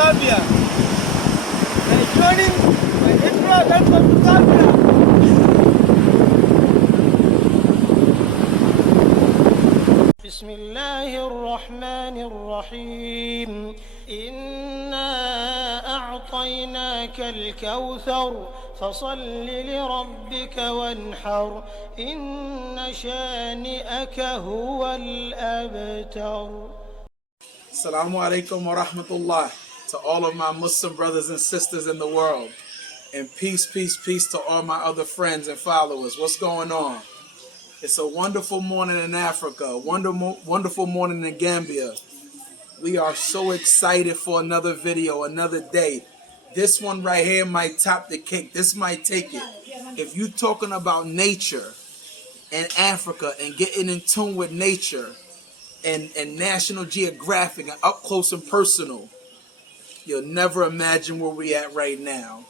Gambia. Joining my Hidra, welcome to Gambia. بسم الله الرحمن الرحيم إنا أعطيناك الكوثر فصل لربك وانحر إن شانئك هو الأبتر. Assalamu alaikum wa rahmatullah to all of my Muslim brothers and sisters in the world. And peace, peace, peace to all my other friends and followers. What's going on? It's a wonderful morning in Africa, a wonderful morning in Gambia. We are so excited for another video, another day. This one right here might top the cake. This might take it. If you're talking about nature and Africa and getting in tune with nature and National Geographic and up close and personal, you'll never imagine where we're at right now.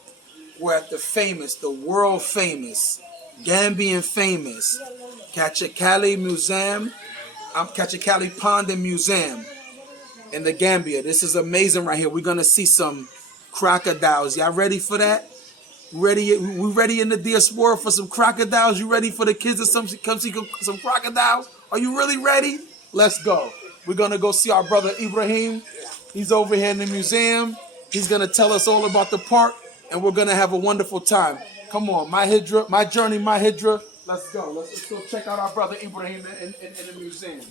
We're at the world famous, Gambian famous Kachikally Museum, Kachikally Pond and Museum in the Gambia. This is amazing right here. We're gonna see some crocodiles. Y'all ready for that? We ready in the diaspora for some crocodiles? You ready for the kids to come see some crocodiles? Are you really ready? Let's go. We're gonna go see our brother Ibrahim. He's over here in the museum. He's gonna tell us all about the park, and we're gonna have a wonderful time. Come on, my Hidra, my journey, my Hidra. Let's go. Let's go check out our brother Ibrahim in the museum.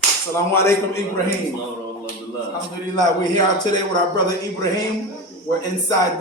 Assalamu alaikum, Ibrahim. Alhamdulillah. We're here today with our brother Ibrahim. We're inside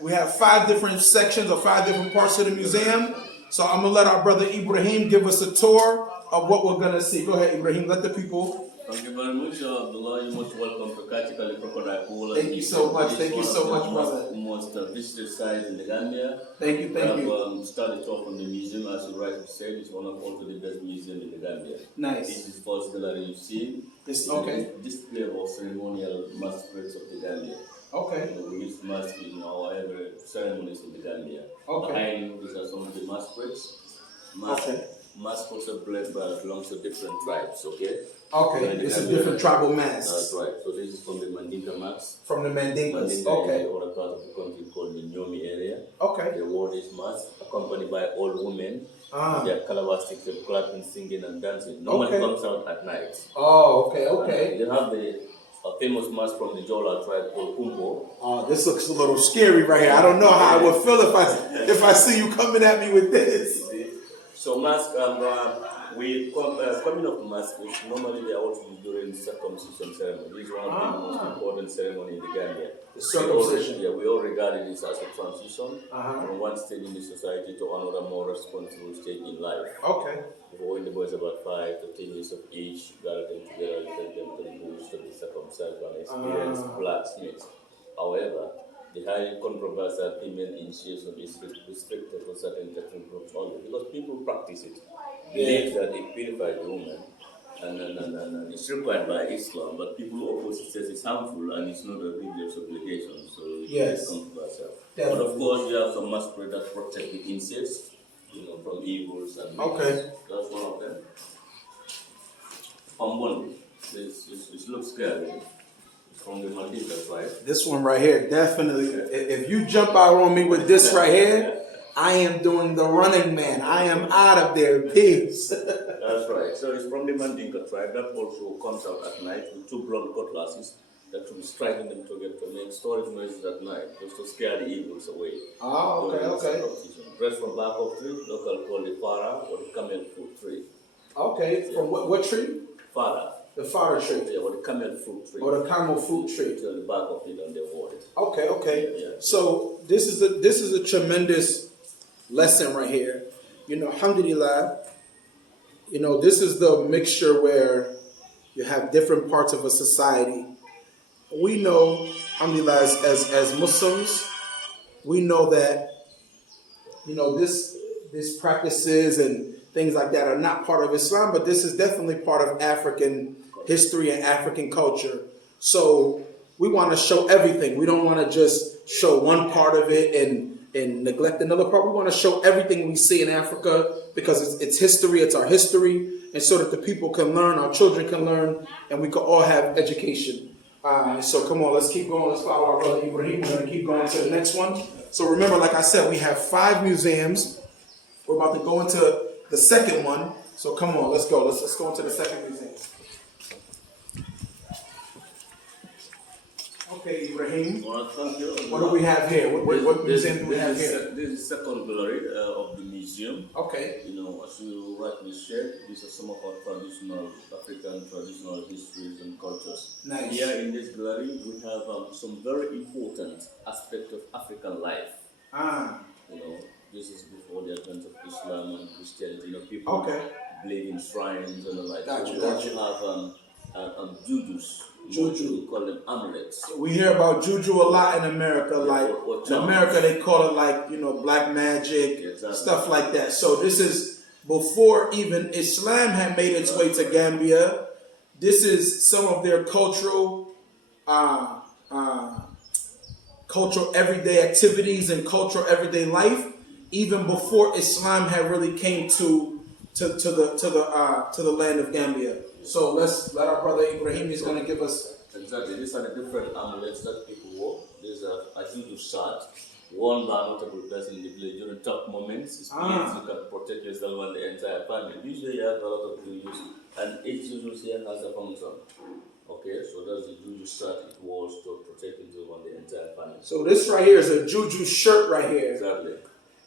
we have 5 different sections or 5 different parts of the museum. So I'm going to let our brother Ibrahim give us a tour of what we're going to see. Go ahead, Ibrahim. Let the people... Thank you very much, Abdullah. You're most welcome to Kachikally Crocodile Pool. Thank you so much. Thank you so much, brother. Most visited sites in the Gambia. Thank you. Thank you. Started off from the museum, as you rightly said. It's one of also the best museums in the Gambia. Nice. This is the first gallery you've seen. This okay. Display of ceremonial masquerades of the Gambia. Okay. We use masks in our every ceremonies in the Gambia. Okay. Behind these are some of the masquerades. Okay. Masks also belongs to different tribes, okay? Okay, it's a different tribal mask. That's right. So this is from the Mandinka mask. From the Mandinkas, Mandinka okay. is the other part of the country called the Nyomi area. Okay. They wore this mask, accompanied by old women. Their calabash sticks, they're clapping, singing, and dancing. Normally comes out at night. Oh, okay, okay. They have a famous mask from the Jola tribe called Kumpo. Oh, this looks a little scary right here. I don't know how I would feel if I see you coming at me with this. So mask, coming up mask, normally they are also during circumcision ceremony. This is one of the most important ceremony in the Gambia. The circumcision. We all regard this as a transition from one stage in the society to another more responsible stage in life. Okay. When the boys about 5 to 10 years of age, gather them together and take them to the bush to be circumcised and experience blacksmith. However, the highly controversial female initiation is restricted to certain ethnic groups only because people practice it. Believe that it purifies the woman and it's required by Islam, but people oppose it, says it's harmful and it's not a religious obligation, so it's controversial. But of course, we have some masquerade that protect the incest, from evils and that's one of them. Pambon, it looks scary. From the Mandinka tribe. This one right here, definitely. If you jump out on me with this right here, I am doing the running man. I am out of there. Peace. That's right. So it's from the Mandinka tribe that also comes out at night with 2 blunt cutlasses that will be striking them together to make storage noises at night just to scare the evils away. Oh, okay. Dressed from bark of tree, local called the fara or the camel fruit tree. Okay. From what tree? Fara. The fara tree. Yeah, or the camel fruit tree. Or the camel fruit tree. To the back of it and they wore it. Okay. Yeah. So this is a tremendous lesson right here. Alhamdulillah, this is the mixture where you have different parts of a society. We know, alhamdulillah, as Muslims, we know that, these practices and things like that are not part of Islam, but this is definitely part of African history and African culture. So we want to show everything. We don't want to just show one part of it and and neglect another part. We want to show everything we see in Africa because it's history, it's our history, and so that the people can learn, our children can learn, and we can all have education. So come on, let's keep going. Let's follow our brother Ibrahim. We're going to keep going to the next one. So remember, like I said, we have 5 museums. We're about to go into the second one. So come on, let's go. Let's go into the second museum. Okay, Ibrahim. Well, thank you. What do we have here? What museum do we have here? This is the second gallery of the museum. Okay. You know, as you rightly said, these are some of our African traditional histories and cultures. Nice. Here in this gallery, we have some very important aspects of African life. You know, this is before the advent of Islam and Christianity. You know, people believe in shrines and the like. Gotcha. We also have jujus. Juju. We call them amulets. We hear about juju a lot in America. Like in America, they call it like, you know, black magic, stuff like that. So this is before even Islam had made its way to Gambia. This is some of their cultural everyday activities and cultural everyday life, even before Islam had really came to the land of Gambia. So let's let our brother Ibrahim is going to give us. Exactly, these are the different amulets that people wore. These are a juju shirt worn by a notable person in the village during tough moments. It's means you can protect yourself and the entire family. Usually you have a lot of jujus, and each juju here has a function. Okay, so that's the juju shirt it was to protect himself and the entire family. So this right here is a juju shirt right here. Exactly.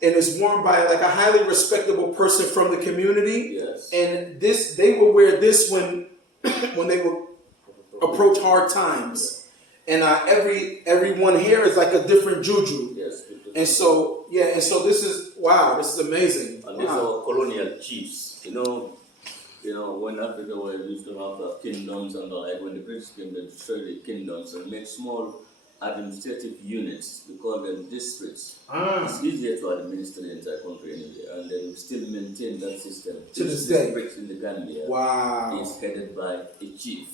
And it's worn by like a highly respectable person from the community. Yes. And they will wear this when they will approach hard times. And everyone here is like a different juju. Yes. And so this is amazing. And these are colonial chiefs. You know, when Africa we used to have kingdoms and like when the British came, they destroyed the kingdoms and made small administrative units. We call them districts. It's easier to administer the entire country anyway, and they will still maintain that system. To this day. Districts in the Gambia is headed by a chief.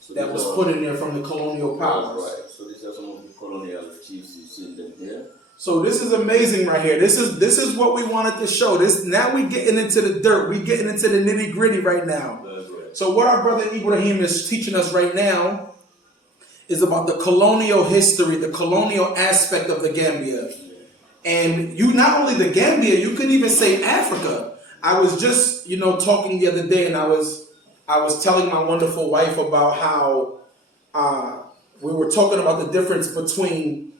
So that was put in there from the colonial powers. Right. So these are some of the colonial chiefs you see them here. So this is amazing right here. This is what we wanted to show. Now we getting into the dirt. We getting into the nitty gritty right now. Right. So what our brother Ibrahim is teaching us right now is about the colonial history, the colonial aspect of the Gambia. And you not only the Gambia, you could even say Africa. I was just, talking the other day, and I was telling my wonderful wife about how we were talking about the difference between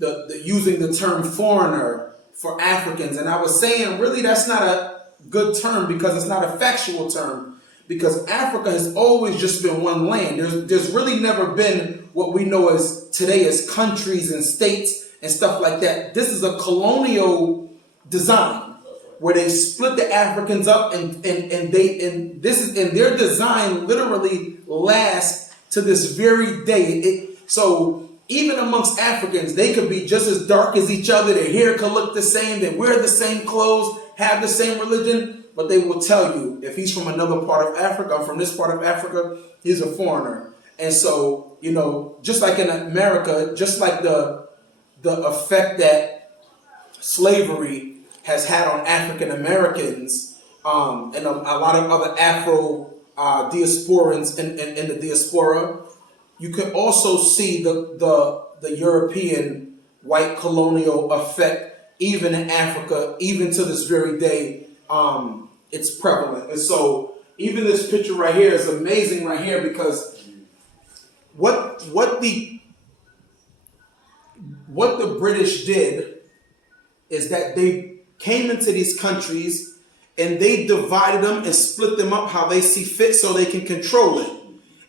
the using the term foreigner for Africans. And I was saying, really, that's not a good term because it's not a factual term. Because Africa has always just been one land. There's really never been what we know as today as countries and states and stuff like that. This is a colonial design where they split the Africans up and their design literally lasts to this very day. So even amongst Africans, they could be just as dark as each other. Their hair could look the same. They wear the same clothes, have the same religion. But they will tell you, if he's from another part of Africa, or from this part of Africa, he's a foreigner. And so, just like in America, just like the effect that slavery has had on African Americans, and a lot of other Afro diasporans in the diaspora, you can also see the European white colonial effect even in Africa, even to this very day. It's prevalent. And so even this picture right here is amazing right here because what the British did is that they came into these countries and they divided them and split them up how they see fit so they can control it.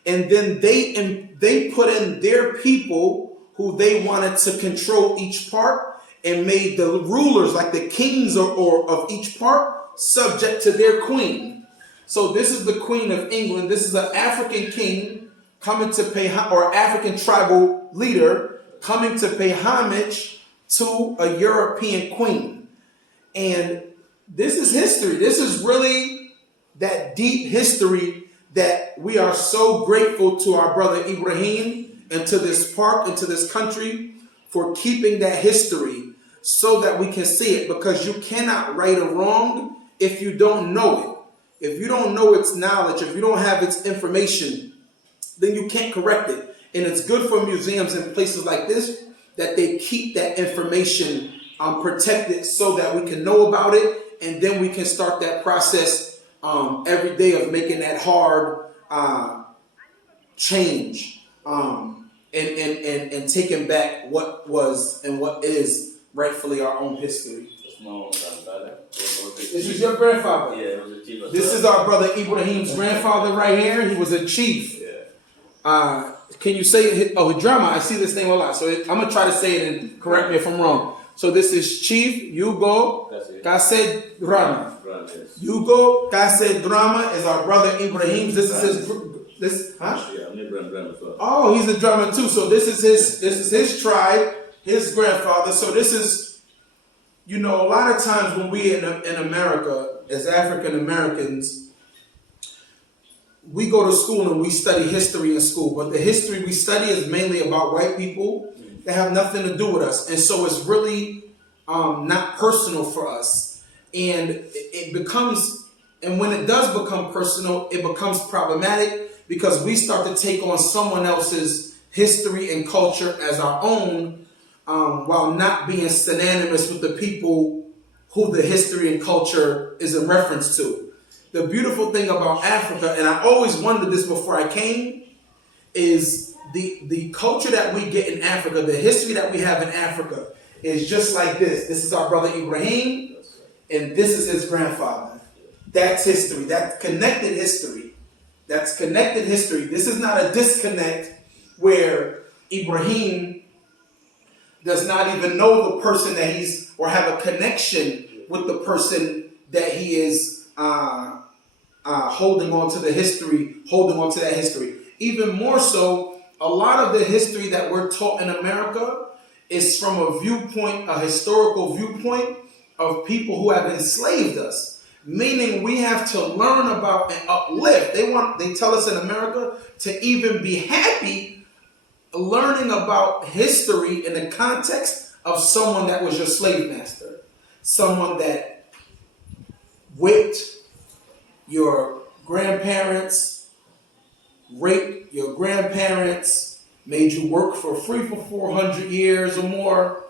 And then they put in their people who they wanted to control each part and made the rulers, like the kings or of each part, subject to their queen. So this is the Queen of England. This is an African king coming to pay, or African tribal leader coming to pay homage to a European queen. And this is history. This is really that deep history that we are so grateful to our brother Ibrahim and to this park and to this country for keeping that history. so that we can see it, because you cannot right a wrong if you don't know it. If you don't know its knowledge, if you don't have its information, then you can't correct it. And it's good for museums and places like this that they keep that information protected so that we can know about it, and then we can start that process every day of making that hard change and taking back what was and what is rightfully our own history. This is your grandfather. Yeah, it was a chief. This is our brother Ibrahim's grandfather right here. He was a chief. Yeah. Can you say it? Oh, drama. I see this name a lot. So I'm going to try to say it and correct me if I'm wrong. So this is Chief Yugo Kase Drama. Yugo Kase Drama is our brother Ibrahim's. This is his, huh? Yeah, I'm Ibrahim as well. Oh, he's a drummer too. So this is his tribe, his grandfather. So this is, you know, a lot of times when we in America, as African Americans, we go to school and we study history in school, but the history we study is mainly about white people that have nothing to do with us. And so it's really not personal for us. And it becomes, and when it does become personal, it becomes problematic because we start to take on someone else's history and culture as our own, while not being synonymous with the people who the history and culture is in reference to. The beautiful thing about Africa, and I always wondered this before I came, is the culture that we get in Africa, the history that we have in Africa is just like this. This is our brother Ibrahim, and this is his grandfather. That's history. That's connected history. That's connected history. This is not a disconnect where Ibrahim does not even know the person that he's, or have a connection with the person that he is holding on to the history, holding on to that history. Even more so, a lot of the history that we're taught in America is from a viewpoint, a historical viewpoint of people who have enslaved us. Meaning we have to learn about and uplift. They tell us in America to even be happy learning about history in the context of someone that was your slave master. Someone that whipped your grandparents, raped your grandparents, made you work for free for 400 years or more.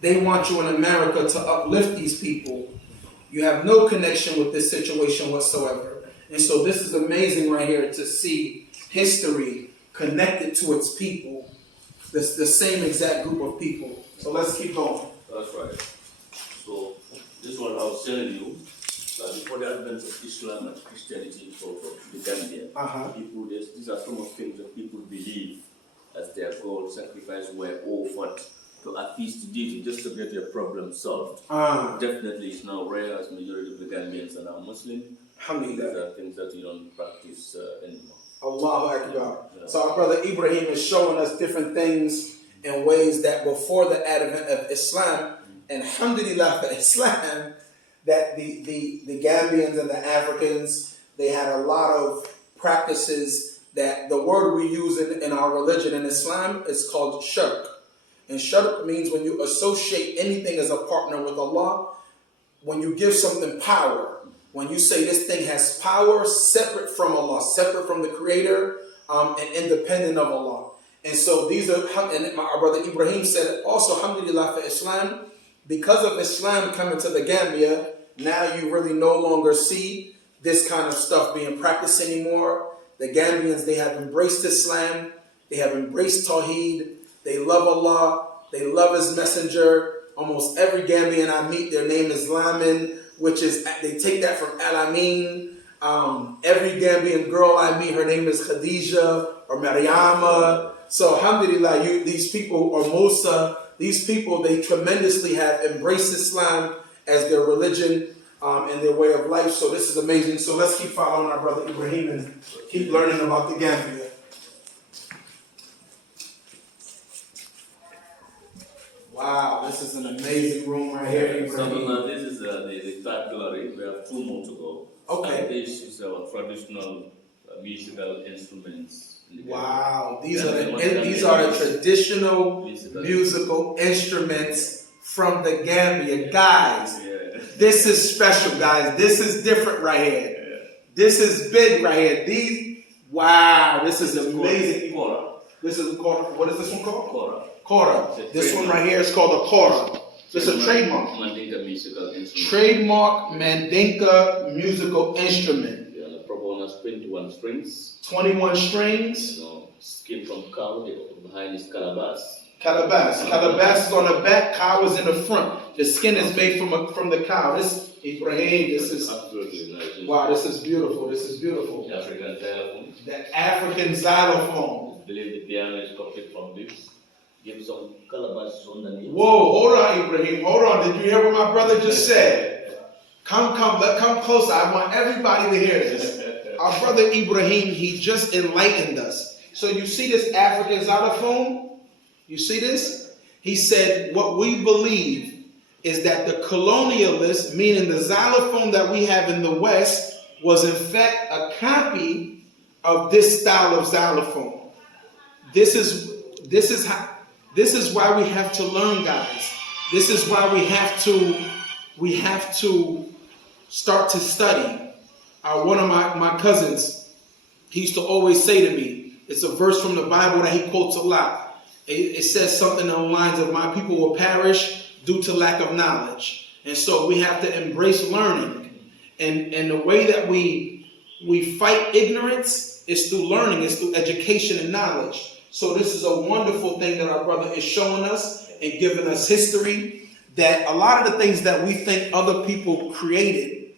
They want you in America to uplift these people. You have no connection with this situation whatsoever. And so this is amazing right here to see history connected to its people, the same exact group of people. So let's keep going. That's right. So this is what I was telling you. Before the advent of Islam and Christianity for the Gambia, people, these are some of the things that people believe as their goal, sacrifice were offered to appease the deity just to get your problem solved. Definitely it's now rare as majority of the Gambians are now Muslim. These are things that you don't practice anymore. Allahu Akbar. Yeah. So our brother Ibrahim is showing us different things in ways that before the advent of Islam, and alhamdulillah for Islam, that the Gambians and the Africans, they had a lot of practices that the word we use in our religion in Islam is called shirk. And shirk means when you associate anything as a partner with Allah, when you give something power, when you say this thing has power separate from Allah, separate from the Creator, and independent of Allah. And so these are, and our brother Ibrahim said also, alhamdulillah for Islam, because of Islam coming to the Gambia, now you really no longer see this kind of stuff being practiced anymore. The Gambians, they have embraced Islam, they have embraced Tawheed, they love Allah, they love His Messenger. Almost every Gambian I meet, their name is Lamin, which is, they take that from Al-Amin. Every Gambian girl I meet, her name is Khadija or Mariama. So alhamdulillah, these people, or Musa, these people, they tremendously have embraced Islam as their religion and their way of life. So this is amazing. So let's keep following our brother Ibrahim and keep learning about the Gambia. Wow, this is an amazing room right here, Ibrahim. This is the third gallery. We have two more to go. Okay. And this is our traditional musical instruments. Wow, these are the traditional musical instruments from the Gambia. Guys, this is special, guys. This is different right here. This is big right here. Wow, this is amazing. This is called, what is this one called? Kora. This one right here is called a Kora. This is a trademark. Mandinka musical instrument. Trademark Mandinka musical instrument. Yeah, the proper one has 21 strings. 21 strings. You know, skin from cow, behind is calabash. Calabash is on the back, cow is in the front. The skin is made from the cow. This Ibrahim, this is absolutely nice. Wow, this is beautiful. This is beautiful. The African xylophone. The African xylophone. I believe the piano is copied from this. Give some calabash underneath. Whoa, hold on, Ibrahim. Hold on. Did you hear what my brother just said? Come closer. I want everybody to hear this. Our brother Ibrahim, he just enlightened us. So you see this African xylophone? You see this? He said, what we believe is that the colonialists, meaning the xylophone that we have in the West, was in fact a copy of this style of xylophone. This is why we have to learn, guys. This is why we have to start to study. One of my cousins, he used to always say to me, it's a verse from the Bible that he quotes a lot. It says something along the lines of, my people will perish due to lack of knowledge. And so we have to embrace learning. And the way that we fight ignorance is through learning, it's through education and knowledge. So this is a wonderful thing that our brother is showing us and giving us history, that a lot of the things that we think other people created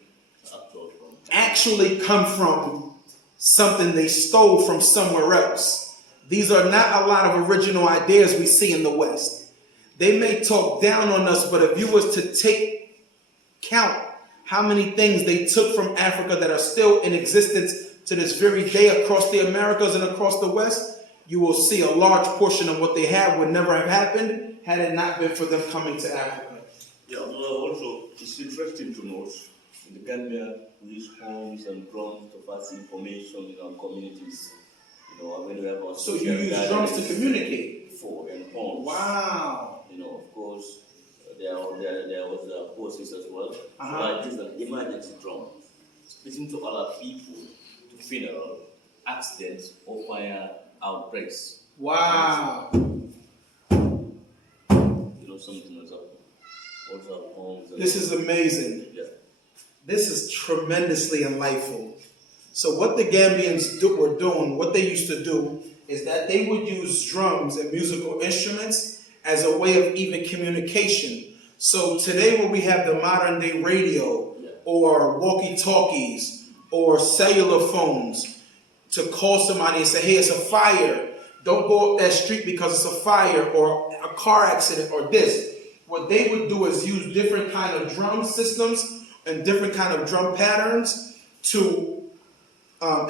actually come from something they stole from somewhere else. These are not a lot of original ideas we see in the West. They may talk down on us, but if you was to count how many things they took from Africa that are still in existence to this very day across the Americas and across the West, you will see a large portion of what they had would never have happened had it not been for them coming to Africa. Yeah, also, it's interesting to note, in the Gambia, we use homes and drums to pass information in our communities. You know, when we have our so you use drums to communicate? And homes. Wow. You know, of course, there was horses as well. So I use an emergency drum, speaking to other people, to funeral, accidents, or fire outbreaks. Wow. You know, something else up. Also homes. This is amazing. Yeah. This is tremendously enlightful. So what the Gambians were doing, what they used to do, is that they would use drums and musical instruments as a way of even communication. So today when we have the modern day radio or walkie-talkies or cellular phones, to call somebody and say, hey, it's a fire. Don't go up that street because it's a fire or a car accident or this. What they would do is use different kind of drum systems and different kind of drum patterns to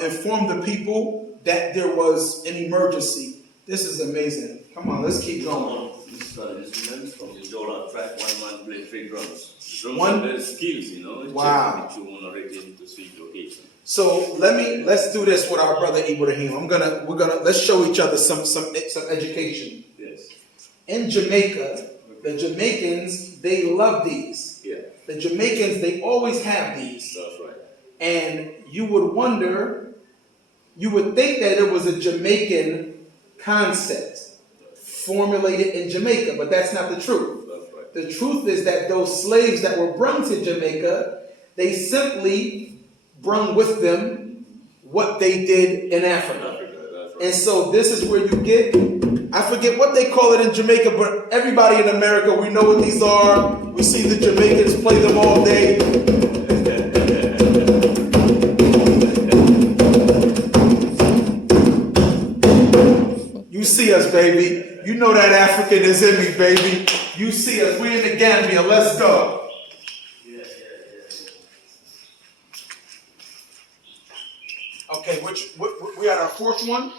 inform the people that there was an emergency. This is amazing. Come on, let's keep going. These are instruments from the Dora track. One man play 3 drums. Drums One have skills, you know. Wow. Check the tune or rating to switch location. So let's do this with our brother Ibrahim. Let's show each other some education. Yes. In Jamaica, the Jamaicans, they love these. Yeah. The Jamaicans, they always have these. That's right. And you would think that it was a Jamaican concept formulated in Jamaica, but that's not the truth. That's right. The truth is that those slaves that were brought to Jamaica, they simply brought with them what they did in Africa. That's right. And so this is where you get, I forget what they call it in Jamaica, but everybody in America, we know what these are. We see the Jamaicans play them all day. You see us, baby. You know that African is in me, baby. You see us. We're in the Gambia. Let's go. Okay, we had our fourth one?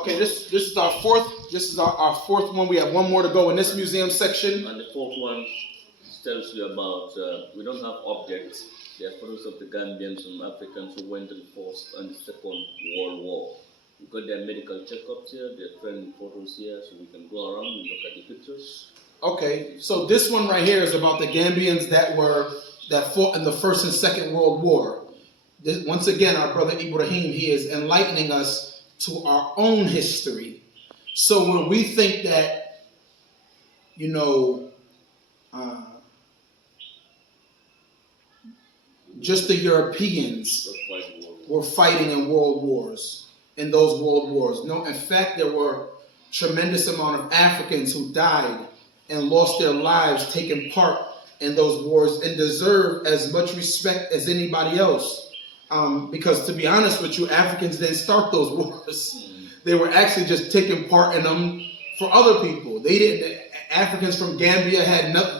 Okay, this is our fourth. This is our fourth one. We have one more to go in this museum section. And the fourth one tells you about, we don't have objects. They are photos of the Gambians and Africans who went and fought in the Second World War. We've got their medical checkups here, their training photos here, so we can go around and look at the pictures. Okay, so this one right here is about the Gambians that fought in the First and Second World War. Once again, our brother Ibrahim, he is enlightening us to our own history. So when we think that, you know, just the Europeans were fighting in world wars, in those world wars. No, in fact, there were tremendous amount of Africans who died and lost their lives taking part in those wars and deserve as much respect as anybody else. Because to be honest with you, Africans didn't start those wars. They were actually just taking part in them for other people. They didn't. Africans from Gambia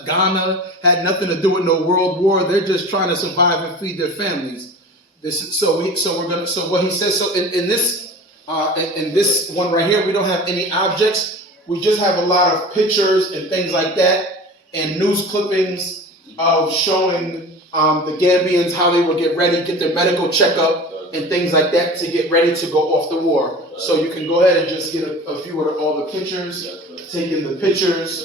Ghana had nothing to do with no world war. They're just trying to survive and feed their families. So what he says. So in this one right here, we don't have any objects. We just have a lot of pictures and things like that, and news clippings of showing the Gambians how they would get ready, get their medical checkup and things like that to get ready to go off the war. So you can go ahead and just get a few of all the pictures, taking the pictures.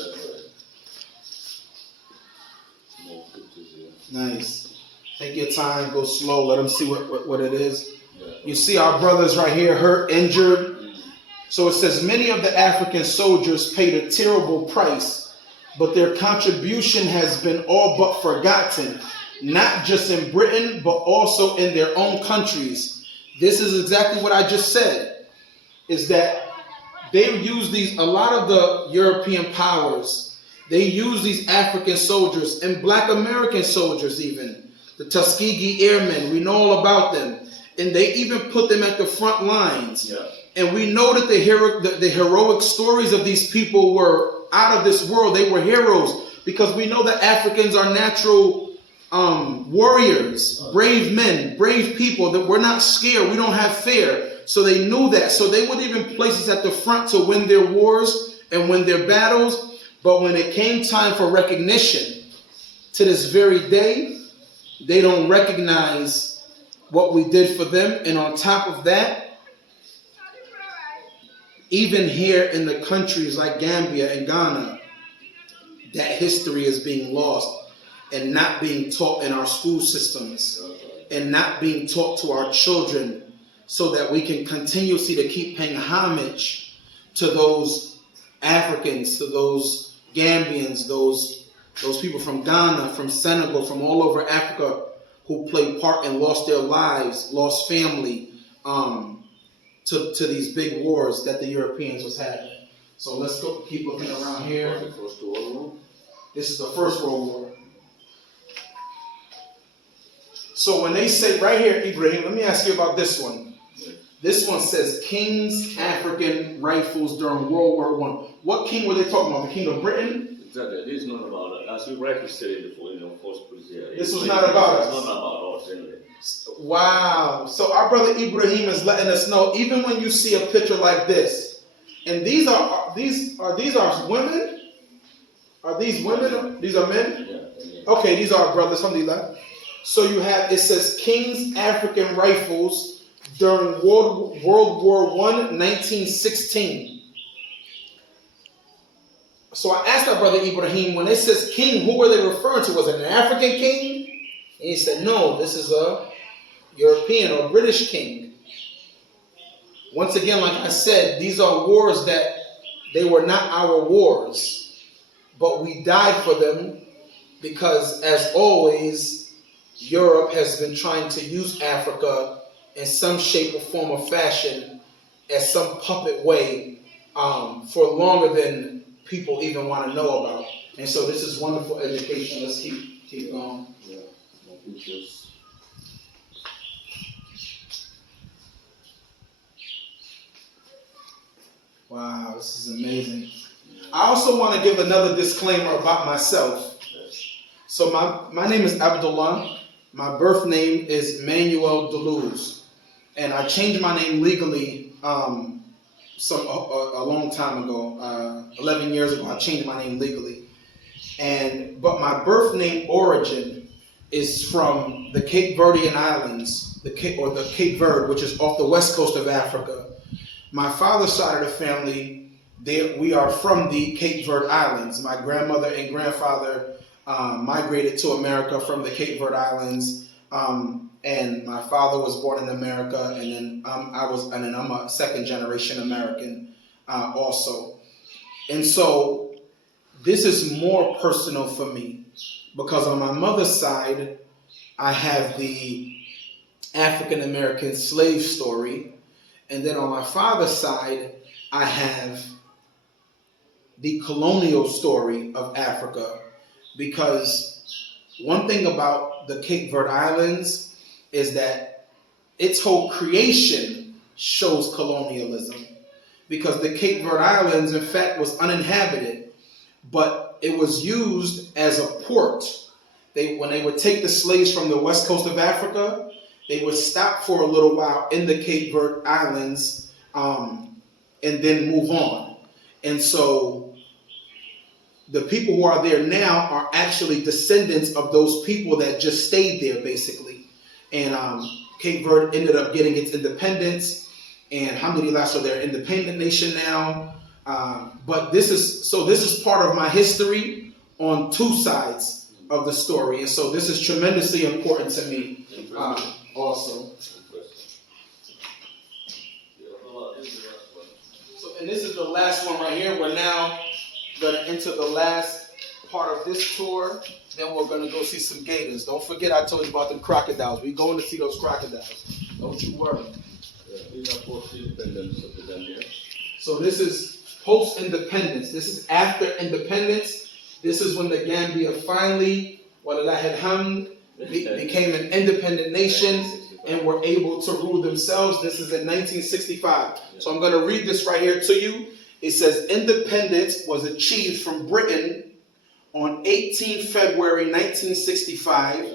Nice. Take your time, go slow, let them see what it is. You see our brothers right here hurt, injured. So it says, many of the African soldiers paid a terrible price, but their contribution has been all but forgotten, not just in Britain, but also in their own countries. This is exactly what I just said, is that they use a lot of the European powers, they use these African soldiers and Black American soldiers even, the Tuskegee Airmen, we know all about them. And they even put them at the front lines. Yeah. And we know that the heroic stories of these people were out of this world. They were heroes because we know that Africans are natural warriors, brave men, brave people, that we're not scared. We don't have fear. So they knew that. So they would even place us at the front to win their wars and win their battles. But when it came time for recognition, to this very day, they don't recognize what we did for them. And on top of that, even here in the countries like Gambia and Ghana, that history is being lost and not being taught in our school systems and not being taught to our children, so that we can continuously to keep paying homage to those Africans, to those Gambians, those people from Ghana, from Senegal, from all over Africa, who played part and lost their lives, lost family, to these big wars that the Europeans was having. So let's go, keep looking around here. This is the First World War. So when they say right here, Ibrahim, let me ask you about this one. This one says King's African Rifles during World War I. What king were they talking about? The King of Britain? Exactly. This is not about us. As you rightly said before, first place here. This was not about us. It's not about us anyway. Wow. So our brother Ibrahim is letting us know, even when you see a picture like this, and these are women? Are these women? These are men? Yeah. Okay, these are our brothers. Alhamdulillah. So you have, it says King's African Rifles during World War I, 1916. So I asked our brother Ibrahim, when it says king, who were they referring to? Was it an African king? And he said, no, this is a European or British king. Once again, like I said, these are wars that they were not our wars, but we died for them because, as always, Europe has been trying to use Africa in some shape or form or fashion as some puppet way for longer than people even want to know about. And so this is wonderful education. Let's keep going. Yeah, more pictures. Wow, this is amazing. I also want to give another disclaimer about myself. So my name is Abdullah. My birth name is Manuel Deleuze. And I changed my name legally a long time ago. 11 years ago, I changed my name legally. But my birth name origin is from the Cape Verdean Islands, the Cape Verde, which is off the west coast of Africa. My father's side of the family, we are from the Cape Verde Islands. My grandmother and grandfather migrated to America from the Cape Verde Islands, and my father was born in America, and then I'm a second generation American also. And so this is more personal for me because on my mother's side, I have the African American slave story, and then on my father's side, I have the colonial story of Africa, because one thing about the Cape Verde Islands is that its whole creation shows colonialism, because the Cape Verde Islands, in fact, was uninhabited, but it was used as a port. When they would take the slaves from the west coast of Africa, they would stop for a little while in the Cape Verde Islands and then move on. And so the people who are there now are actually descendants of those people that just stayed there, basically. And Cape Verde ended up getting its independence, and alhamdulillah, so they're an independent nation now. But this is part of my history on two sides of the story, and so this is tremendously important to me also. So, and this is the last one right here. We're now going to enter the last part of this tour. Then we're going to go see some gators. Don't forget I told you about the crocodiles. We're going to see those crocodiles. Don't you worry. These are post-independence of the Gambia. So this is post-independence. This is after independence. This is when the Gambia finally, became an independent nation and were able to rule themselves. This is in 1965. So I'm going to read this right here to you. It says, independence was achieved from Britain on 18 February 1965.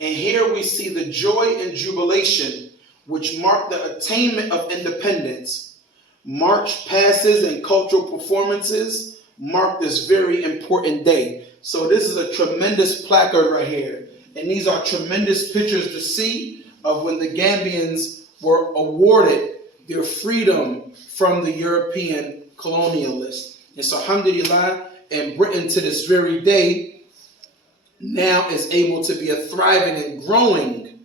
And here we see the joy and jubilation which marked the attainment of independence. March passes and cultural performances mark this very important day. So this is a tremendous placard right here. And these are tremendous pictures to see of when the Gambians were awarded their freedom from the European colonialists. And so alhamdulillah, and Britain to this very day now is able to be a thriving and growing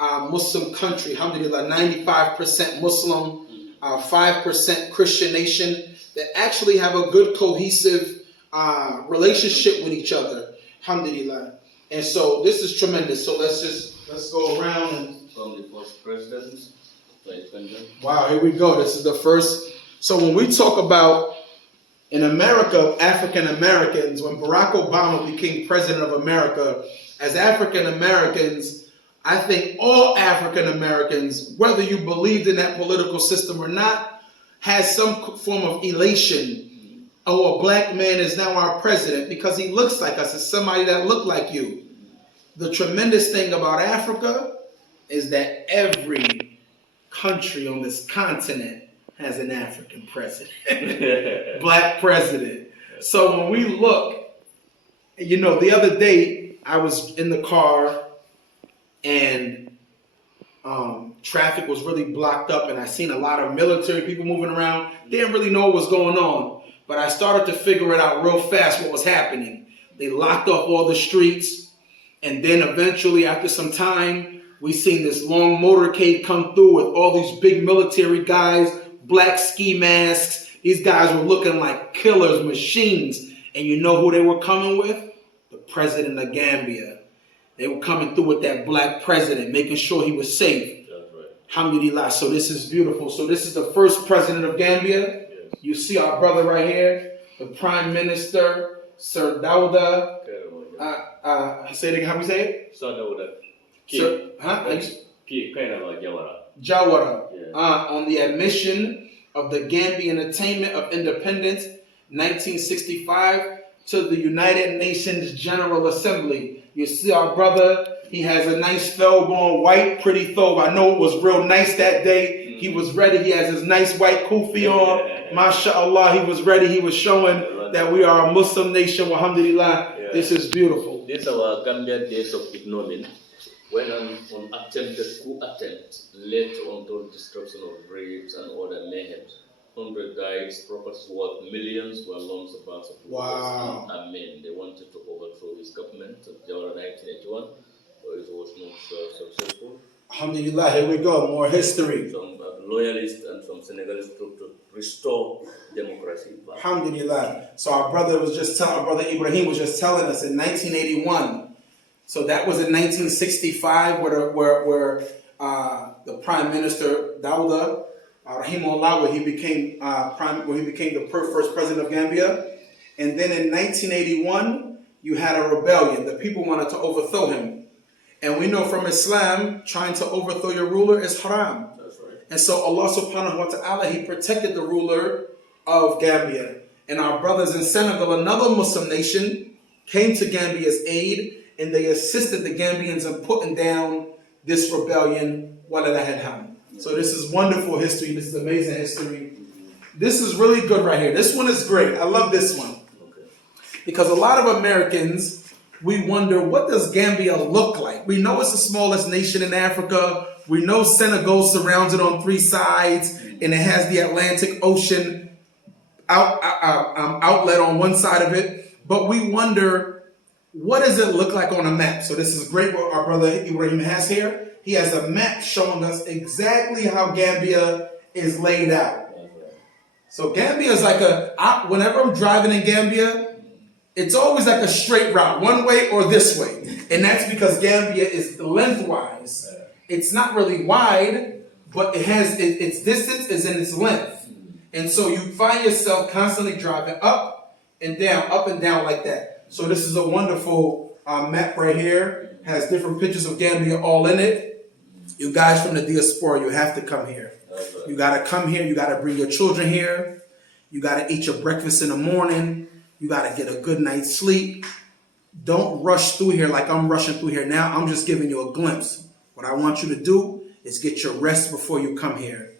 Muslim country. Alhamdulillah, 95% Muslim, 5% Christian nation that actually have a good cohesive relationship with each other. Alhamdulillah. And so this is tremendous. So let's go around and from the first president. Wow, here we go. This is the first. So when we talk about in America, African Americans, when Barack Obama became president of America, as African Americans, I think all African Americans, whether you believed in that political system or not, has some form of elation. Oh, a black man is now our president because he looks like us. It's somebody that looked like you. The tremendous thing about Africa is that every country on this continent has an African president, black president. So when we look, the other day I was in the car and traffic was really blocked up, and I seen a lot of military people moving around. Didn't really know what was going on, but I started to figure it out real fast what was happening. They locked off all the streets, and then eventually after some time, we seen this long motorcade come through with all these big military guys, black ski masks. These guys were looking like killers, machines. And you know who they were coming with? The president of Gambia. They were coming through with that black president, making sure he was safe. That's right. Alhamdulillah. So this is beautiful. So this is the first president of Gambia. Yes. You see our brother right here, the Prime Minister, Sir Dawda. Say it again, how we say it? Sir Dawda. Jawara. Yeah. On the admission of the Gambian attainment of independence, 1965, to the United Nations General Assembly. You see our brother, he has a nice thobe on, white, pretty thobe. I know it was real nice that day. He was ready. He has his nice white kufi on. MashaAllah, he was ready. He was showing that we are a Muslim nation. Alhamdulillah. Yeah. This is beautiful. This is our Gambian days of ignominy. When an attempted coup attempt led to untold destruction of graves and other mayhem. 100 died, properties worth millions were lost to parts of the Wow. Amen. They wanted to overthrow his government in January 1981, but it was not successful. Alhamdulillah, here we go, more history. Some loyalists and some Senegalese troops to restore democracy. Alhamdulillah. So our brother Ibrahim was just telling us in 1981. So that was in 1965, where the Prime Minister Dawda, rahimahullah, where he became the first president of Gambia. And then in 1981, you had a rebellion. The people wanted to overthrow him. And we know from Islam, trying to overthrow your ruler is haram. That's right. And so Allah subhanahu wa ta'ala, He protected the ruler of Gambia. And our brothers in Senegal, another Muslim nation, came to Gambia's aid, and they assisted the Gambians in putting down this rebellion. So this is wonderful history. This is amazing history. This is really good right here. This one is great. I love this one. Because a lot of Americans, we wonder, what does Gambia look like? We know it's the smallest nation in Africa. We know Senegal surrounds it on 3 sides, and it has the Atlantic Ocean outlet on one side of it. But we wonder, what does it look like on a map? So this is great what our brother Ibrahim has here. He has a map showing us exactly how Gambia is laid out. So Gambia is like whenever I'm driving in Gambia, it's always like a straight route, one way or this way. And that's because Gambia is lengthwise. It's not really wide, but it has its distance is in its length. And so you find yourself constantly driving up and down like that. So this is a wonderful map right here. Has different pictures of Gambia all in it. You guys from the diaspora, you have to come here. You got to come here. You got to bring your children here. You got to eat your breakfast in the morning. You got to get a good night's sleep. Don't rush through here like I'm rushing through here now. I'm just giving you a glimpse. What I want you to do is get your rest before you come here.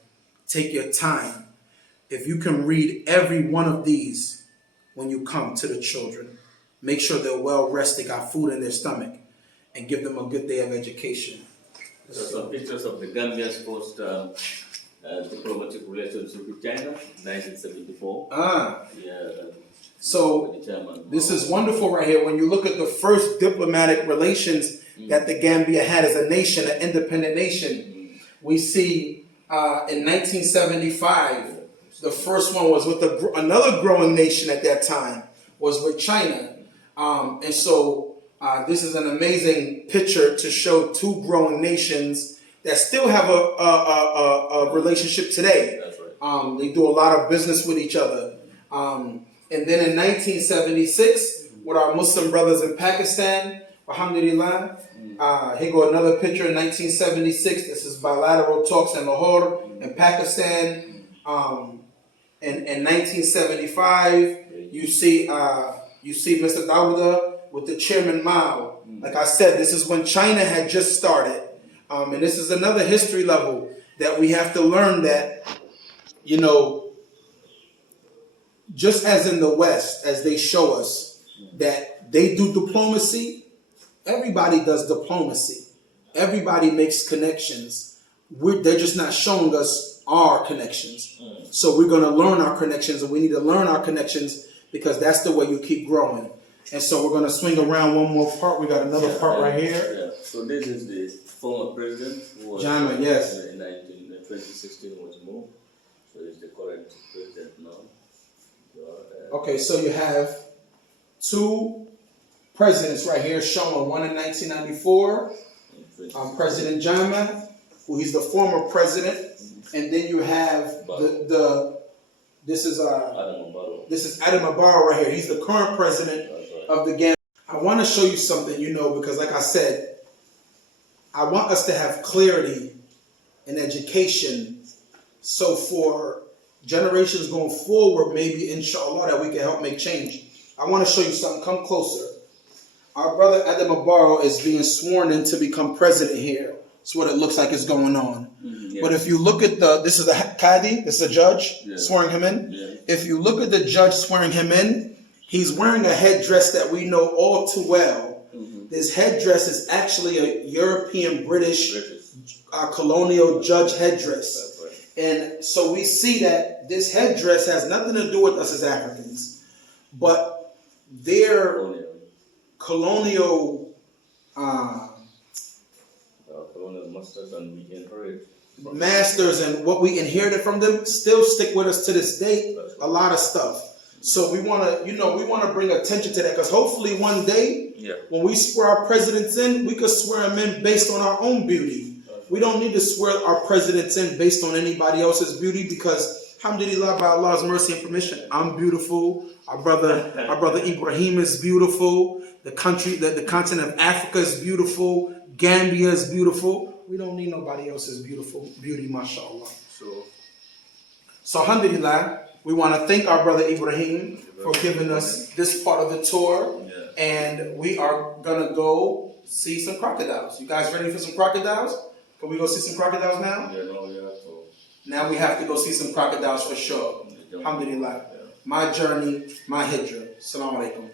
Take your time. If you can read every one of these when you come to the children, make sure they're well rested, got food in their stomach, and give them a good day of education. So some pictures of the Gambia's first diplomatic relationship with China, 1974. So this is wonderful right here. When you look at the first diplomatic relations that the Gambia had as a nation, an independent nation, we see in 1975, the first one was with another growing nation at that time, was with China. And so this is an amazing picture to show 2 growing nations that still have a relationship today. That's right. They do a lot of business with each other. And then in 1976, with our Muslim brothers in Pakistan, alhamdulillah, here go another picture in 1976. This is bilateral talks in Lahore in Pakistan. In 1975, you see Mr. Dawda with the Chairman Mao. Like I said, this is when China had just started. And this is another history level that we have to learn that, you know, just as in the West, as they show us that they do diplomacy, everybody does diplomacy. Everybody makes connections. They're just not showing us our connections. So we're going to learn our connections, and we need to learn our connections because that's the way you keep growing. And so we're going to swing around one more part. We got another part right here. Yeah. So this is the former president who was Jama, yes. in 2016 was moved. So he's the current president now. Okay, so you have 2 presidents right here showing, one in 1994, President Jama, who he's the former president, and then you have this is Adam Barrow right here. He's the current president of the Gambia. I want to show you something, you know, because like I said, I want us to have clarity in education, so for generations going forward, maybe inshallah, that we can help make change. I want to show you something. Come closer. Our brother Adam Barrow is being sworn in to become president here. That's what it looks like is going on. Yes. But if you look at this is a Qadi, this is a judge swearing him in. Yes. If you look at the judge swearing him in, he's wearing a headdress that we know all too well. This headdress is actually a European British colonial judge headdress. And so we see that this headdress has nothing to do with us as Africans, but their colonial masters and we inherit. Masters and what we inherited from them still stick with us to this day. A lot of stuff. So we want to bring attention to that, because hopefully one day, when we swear our presidents in, we could swear them in based on our own beauty. We don't need to swear our presidents in based on anybody else's beauty, because alhamdulillah, by Allah's mercy and permission, I'm beautiful. Our brother Ibrahim is beautiful. The continent of Africa is beautiful. Gambia is beautiful. We don't need nobody else's beauty, mashallah. So alhamdulillah, we want to thank our brother Ibrahim for giving us this part of the tour. And we are going to go see some crocodiles. You guys ready for some crocodiles? Can we go see some crocodiles now? Yeah, no, we have to. Now we have to go see some crocodiles for sure. Alhamdulillah. My journey, my hijrah. Assalamu alaikum.